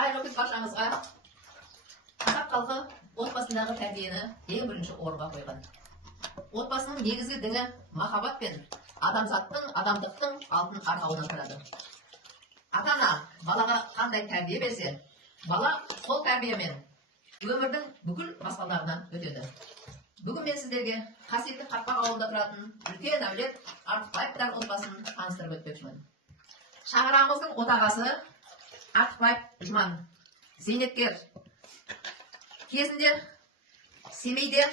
Қайырлы күн баршаңызға. Қазақ халқы отбасындағы тәрбиені ең бірінші орынға қойған. Отбасының негізгі діні махаббат пен адамзаттың, адамдықтың алтын арқауынан тұрады. Ата-ана балаға қандай тәрбие берсе, бала сол тәрбиемен өмірдің бүкіл баспалдарынан өтеді. Бүгін мен сіздерге қасиетті Қақпақ ауылында тұратын үлкен әулет Артықбаевтар отбасын таныстырып өтпекшімін. Шаңырағымыздың отағасы Артықбаев Жұман, зейнеткер. Кезінде Семейде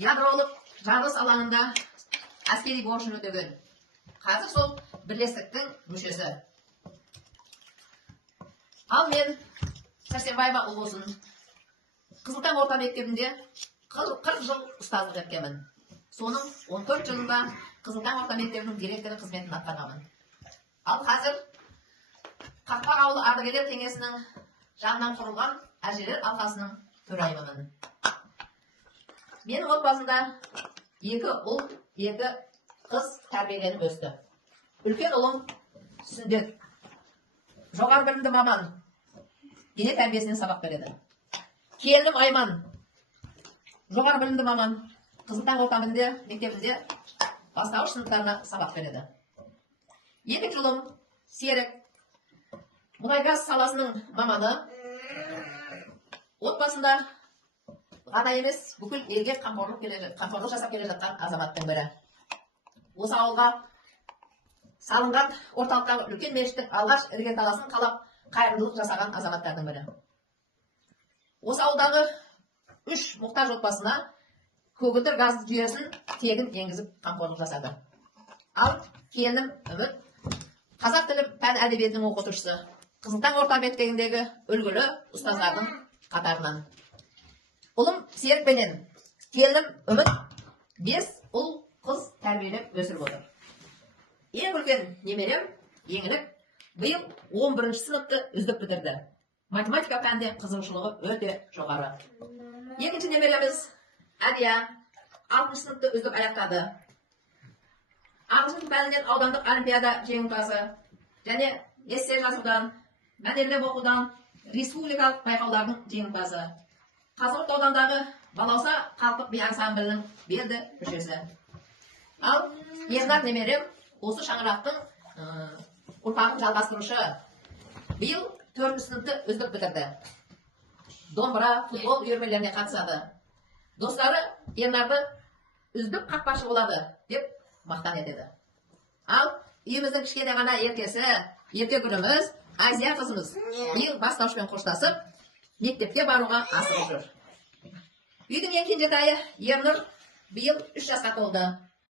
ядролық жарылыс алаңында әскери борышын өтеген. Қазір сол бірлестіктің мүшесі. Ал мен Сәрсенбаева Ұлбосын, Қызылтаң орта мектебінде 40 жыл ұстаздық еткенмін. Соның 14 жылында Қызылтаң орта мектебінің директоры қызметін атқарғанмын. Ал қазір Қақпақ ауылы ардагерлер кеңесінің жанынан құрылған әжелер алқасының төрайымымын. Менің отбасында 2 ұл, 2 қыз тәрбиеленіп өсті. Үлкен ұлым Сүндет, жоғары білімді маман, дене тәрбиесінен сабақ береді. Келінім Айман, жоғары білімді маман, Қызылтаң орта мектебінде бастауыш сыныптарына сабақ береді. Екінші ұлым Серік, мұнай-газ саласының маманы, отбасында ғана емес, бүкіл елге қамқорлық жасап келе жатқан азаматтың бірі. Осы ауылға салынған орталықтағы үлкен мешіттің алғаш іргетасын қалап қайырымдылық жасаған азаматтардың бірі. Осы ауылдағы 3 мұқтаж отбасына көгілдір газ жүйесін тегін енгізіп қамқорлық жасады. Ал келінім Үміт, қазақ тілі пән әдебиетінің оқытушысы, Қызылтаң орта мектебіндегі үлгілі ұстаздардың қатарынан. Ұлым Серік пенен келінім Үміт 5 ұл қыз тәрбиелеп өсіріп отыр. Ең үлкен немерем Еңлік биыл 11 сыныпты үздік бітірді. Математика пәнде қызығушылығы өте жоғары. Екінші немереміз Әлия 6 сыныпты үздік аяқтады. Ағылшын пәнінен аудандық олимпиада жеңімпазы және эссе жазудан, мәнерлеп оқудан республикалық байқаулардың жеңімпазы. Қазығұрт аудандағы Балауса халықтық би ансамблінің белді мүшесі. Ал Ернар немерем осы шаңырақтың ұрпағын жалғастырушы. Биыл 4 сыныпты үздік бітірді. Домбыра, футбол үйірмелеріне қатысады. Достары Ернарды үздік қақпашы болады деп мақтан етеді. Ал үйіміздің кішкене ғана еркесі, ертегіліміз Азия қызымыз биыл бастауышпен қоштасып, мектепке баруға асығып жүр. Үйдің ең кенжетайы Ернұр биыл 3 жасқа толды.